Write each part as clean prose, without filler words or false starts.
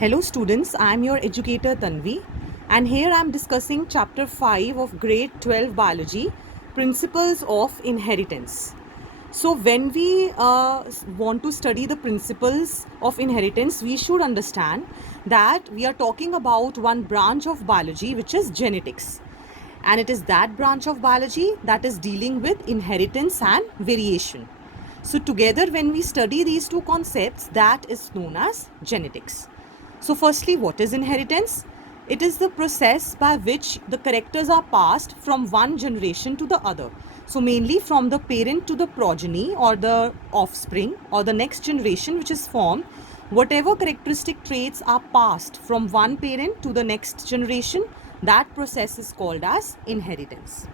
Hello students, I am your educator Tanvi and here I am discussing chapter 5 of grade 12 biology, principles of inheritance. So when we want to study the principles of inheritance, we should understand that we are talking about one branch of biology, which is genetics. And it is that branch of biology that is dealing with inheritance and variation. So together when we study these two concepts, that is known as genetics. So firstly, what is inheritance? It is the process by which the characters are passed from one generation to the other. So mainly from the parent to the progeny or the offspring or the next generation which is formed, whatever characteristic traits are passed from one parent to the next generation, that process is called as inheritance.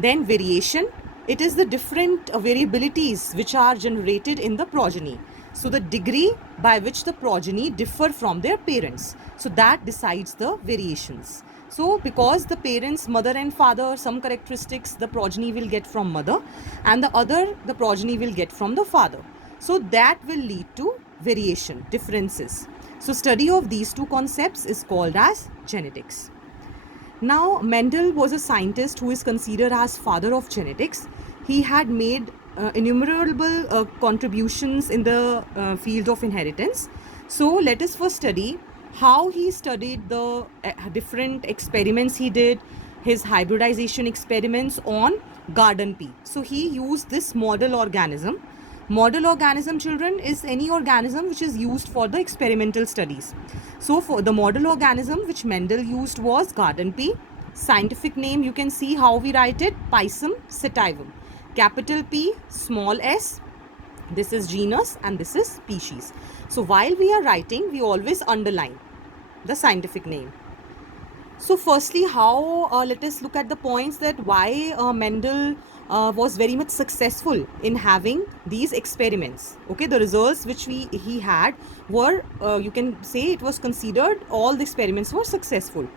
Then variation, it is the different variabilities which are generated in the progeny. So the degree by which the progeny differ from their parents. So that decides the variations. So because the parents, mother and father, some characteristics the progeny will get from mother and the other the progeny will get from the father. So that will lead to variation, differences. So study of these two concepts is called as genetics. Now, Mendel was a scientist who is considered as father of genetics. He had made innumerable contributions in the field of inheritance. So, let us first study how he studied the different experiments he did, his hybridization experiments on garden pea. So, he used this model organism. Model organism, children, is any organism which is used for the experimental studies. So for the model organism which Mendel used was garden pea. Scientific name, you can see how we write it, Pisum sativum. Capital P, small s. This is genus and this is species. So while we are writing, we always underline the scientific name. So firstly, let us look at the points that why Mendel was very much successful in having these experiments. Okay, the results which he had were, you can say it was considered all the experiments were successful.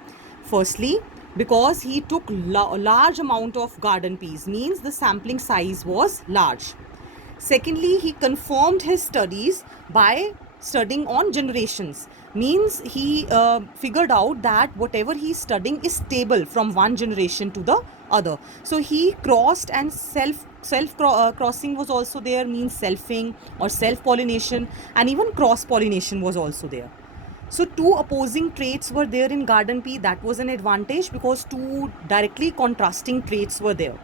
Firstly, because he took a large amount of garden peas, means the sampling size was large. Secondly, he confirmed his studies by studying on generations, means he figured out that whatever he is studying is stable from one generation to the other. So he crossed, and crossing was also there, means selfing or self pollination, and even cross pollination was also there. So two opposing traits were there in garden pea. That was an advantage because two directly contrasting traits were there.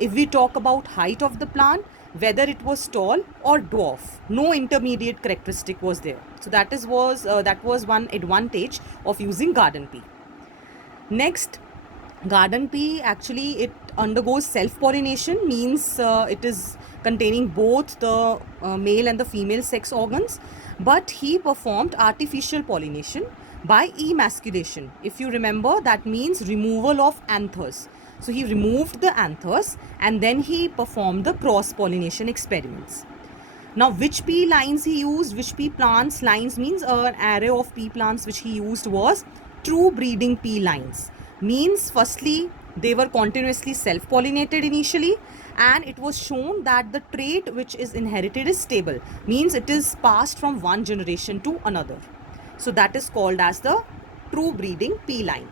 If we talk about height of the plant, whether it was tall or dwarf, no intermediate characteristic was there. So that was one advantage of using garden pea. Next, garden pea actually it undergoes self pollination, means it is containing both the male and the female sex organs, but he performed artificial pollination by emasculation. If you remember, that means removal of anthers. So he removed the anthers and then he performed the cross pollination experiments. Now, which pea lines he used, which pea plants lines, means an array of pea plants which he used was true breeding pea lines. Means firstly, they were continuously self-pollinated initially, and it was shown that the trait which is inherited is stable. Means it is passed from one generation to another. So that is called as the true breeding pea line.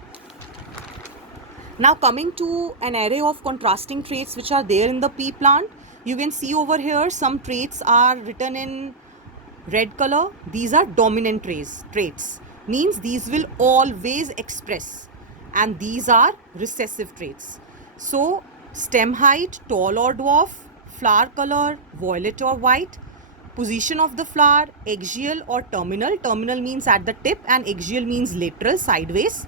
Now coming to an array of contrasting traits which are there in the pea plant, you can see over here some traits are written in red color. These are dominant traits, means these will always express, and these are recessive traits. So stem height, tall or dwarf, flower color, violet or white, position of the flower, axial or terminal. Terminal means at the tip and axial means lateral, sideways.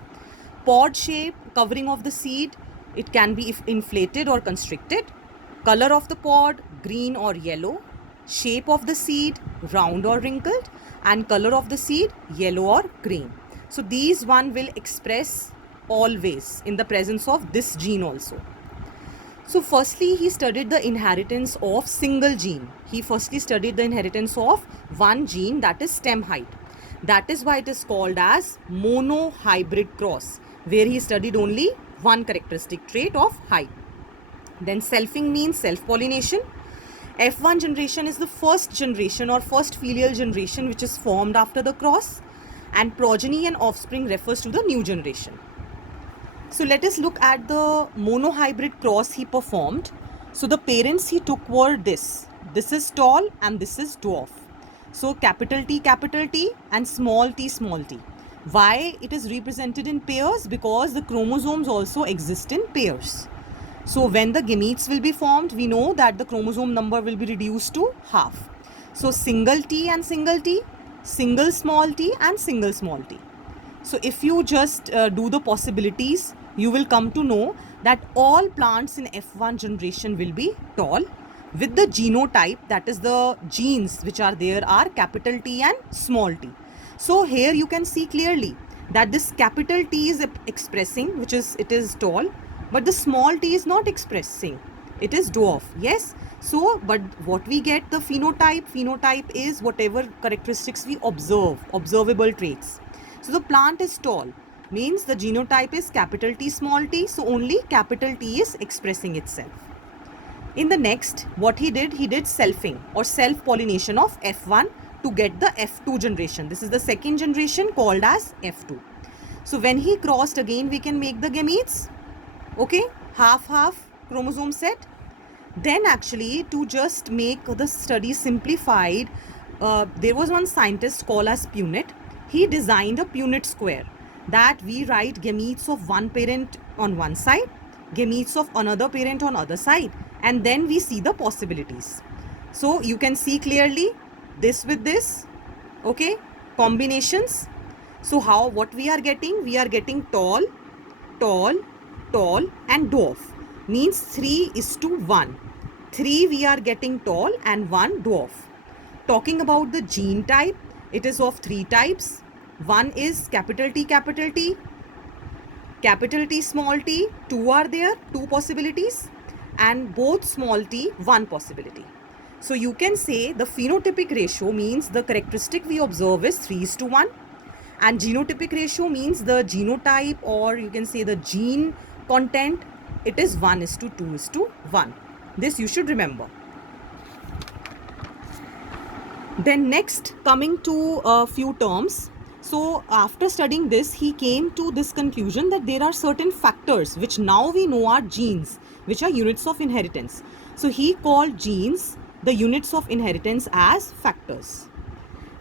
Pod shape, covering of the seed, it can be inflated or constricted. Color of the pod, green or yellow. Shape of the seed, round or wrinkled. And color of the seed, yellow or green. So these one will express always in the presence of this gene also. So firstly, he studied the inheritance of single gene. He firstly studied the inheritance of one gene, that is stem height. That is why it is called as monohybrid cross, where he studied only one characteristic trait of height. Then selfing means self-pollination. F1 generation is the first generation or first filial generation which is formed after the cross. and progeny and offspring refers to the new generation. So let us look at the monohybrid cross he performed. So the parents he took were this. This is tall and this is dwarf. So capital T and small t. Why it is represented in pairs? Because the chromosomes also exist in pairs. So when the gametes will be formed, we know that the chromosome number will be reduced to half. So single T and single T, single small t and single small t. So if you just do the possibilities, you will come to know that all plants in F1 generation will be tall with the genotype, that is the genes which are there are capital T and small t. So here you can see clearly that this capital T is expressing, which is it is tall, but the small t is not expressing, it is dwarf. Yes. So but what we get, the phenotype is whatever characteristics we observe, observable traits. So the plant is tall, means the genotype is capital T small t, so only capital T is expressing itself. In the next, what he did selfing or self-pollination of F1 to get the F2 generation. This is the second generation called as F2. So when he crossed, again we can make the gametes, okay, half chromosome set. Then actually, to just make the study simplified, there was one scientist called as Punnett. He designed a Punnett square, that we write gametes of one parent on one side, gametes of another parent on other side, and then we see the possibilities. So you can see clearly this with this, okay, combinations. So what we are getting? We are getting tall and dwarf, means 3:1. 3 we are getting tall and 1 dwarf. Talking about the gene type, it is of 3 types. One is capital T, capital T small t, 2 are there, 2 possibilities, and both small t, 1 possibility. So you can say the phenotypic ratio means the characteristic we observe is 3:1, and genotypic ratio means the genotype, or you can say the gene content, it is 1:2:1. This you should remember. Then next, coming to a few terms. So after studying this, he came to this conclusion that there are certain factors which now we know are genes, which are units of inheritance. So he called genes the units of inheritance as factors.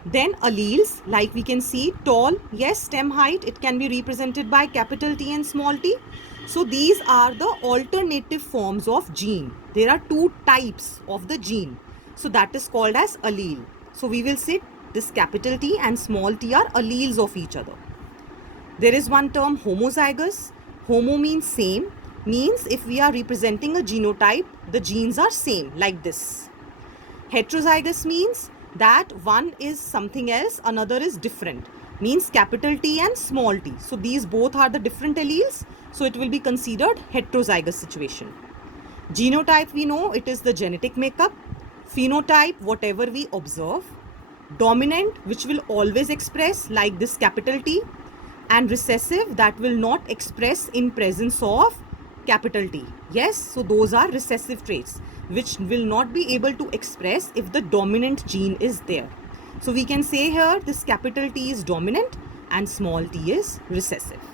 Then alleles, like we can see, tall, yes, stem height, it can be represented by capital T and small t. So these are the alternative forms of gene. There are 2 types of the gene. So that is called as allele. So we will say this capital T and small t are alleles of each other. There is one term, homozygous. Homo means same, means if we are representing a genotype, the genes are same, like this. Heterozygous means that one is something else, another is different, means capital T and small t. So these both are the different alleles, so it will be considered heterozygous situation. Genotype, we know it is the genetic makeup. Phenotype, whatever we observe. Dominant, which will always express, like this capital T, and recessive, that will not express in presence of capital T. Yes, so those are recessive traits which will not be able to express if the dominant gene is there. So we can say here this capital T is dominant and small t is recessive.